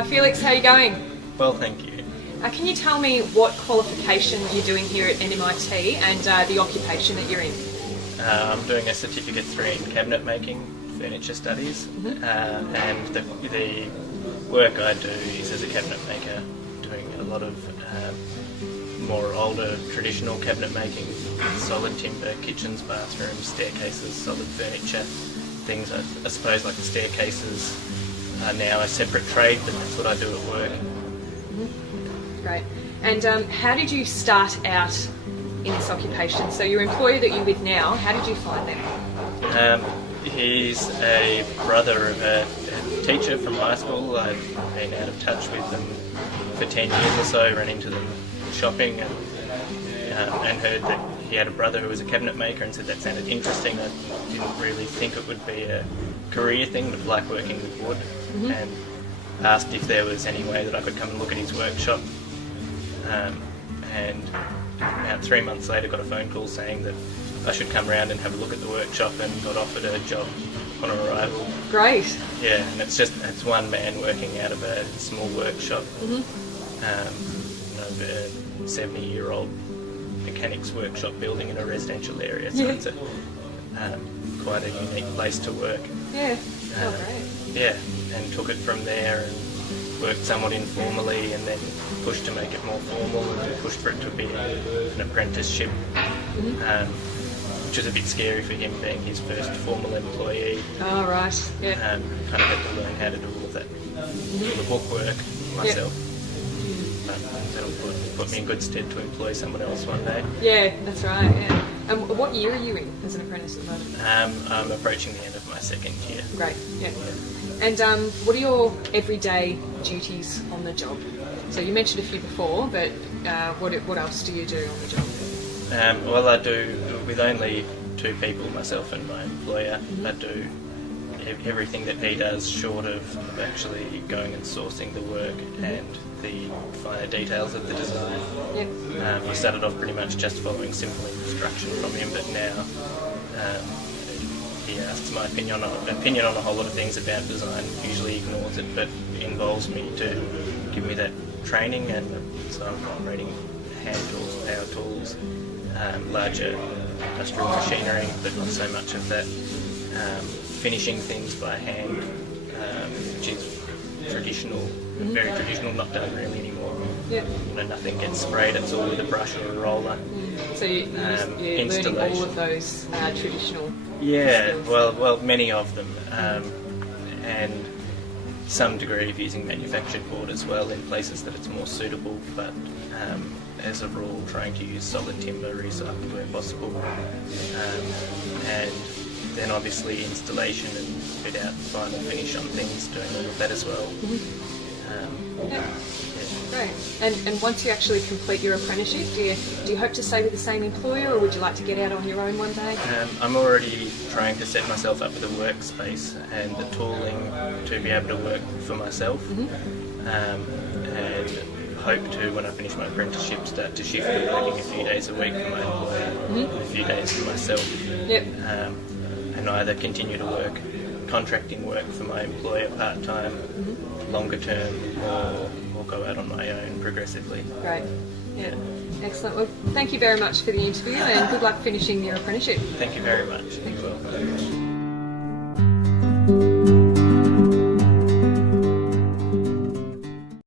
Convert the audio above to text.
Hi Felix, how are you going? Well, thank you. Can you tell me what qualification you're doing here at NMIT and the occupation that you're in? I'm doing a Certificate 3 in cabinet making, furniture studies, and the work I do is as a cabinet maker, doing a lot of more older traditional cabinet making, solid timber, kitchens, bathrooms, staircases, solid furniture, things I suppose like the staircases are now a separate trade, but that's what I do at work. Great. And how did you start out in this occupation? So your employer that you're with now, how did you find them? He's a brother of a teacher from high school. I've been out of touch with them for 10 years or so, ran into them shopping and heard that he had a brother who was a cabinet maker and said that sounded interesting. I didn't really think it would be a career thing, but like working with wood, and asked if there was any way that I could come and look at his workshop. And about 3 months later got a phone call saying that I should come round and have a look at the workshop, and got offered a job on arrival. Great. Yeah, and it's one man working out of a small workshop. A 70-year-old mechanic's workshop building in a residential area, so it's quite a unique place to work. Yeah. Great. Yeah, and took it from there and worked somewhat informally, and then pushed to make it more formal, and then pushed for it to be an apprenticeship, which was a bit scary for him, being his first formal employee. Oh, right. Yeah. Kind of had to learn how to do all of that, all the bookwork myself. But that'll put me in good stead to employ someone else one day. Yeah, that's right. Yeah. And what year are you in as an apprentice at the moment? I'm approaching the end of my second year. Great. Yeah. And what are your everyday duties on the job? So you mentioned a few before, but what else do you do on the job? Well, I do, with only 2 people, myself and my employer, I do everything that he does, short of actually going and sourcing the work and the finer details of the design. Yeah. I started off pretty much just following simple instruction from him, but now he asks my opinion on a whole lot of things about design. Usually ignores it, but involves me to give me that training, and so I'm operating hand tools, power tools, larger industrial machinery, but not so much of that. Finishing things by hand, which is traditional, very traditional, not done really anymore. Yeah. Nothing gets sprayed, it's all with a brush or a roller. So you're learning all of those traditional skills. well, many of them, and some degree of using manufactured board as well in places that it's more suitable, but as a rule trying to use solid timber, recycled where possible, and then obviously installation and fit out the final finish on things, doing all of that as well. Great. And once you actually complete your apprenticeship, do you hope to stay with the same employer, or would you like to get out on your own one day? I'm already trying to set myself up with a workspace and the tooling to be able to work for myself, and hope to, when I finish my apprenticeship, start to shift to working a few days a week for my employer, and a few days for myself. Yep. And either continue to work contracting work for my employer part-time, longer term, or go out on my own progressively. Great. Yeah. Excellent. Well, thank you very much for the interview, and good luck finishing your apprenticeship. Thank you very much. Thank you. You're welcome.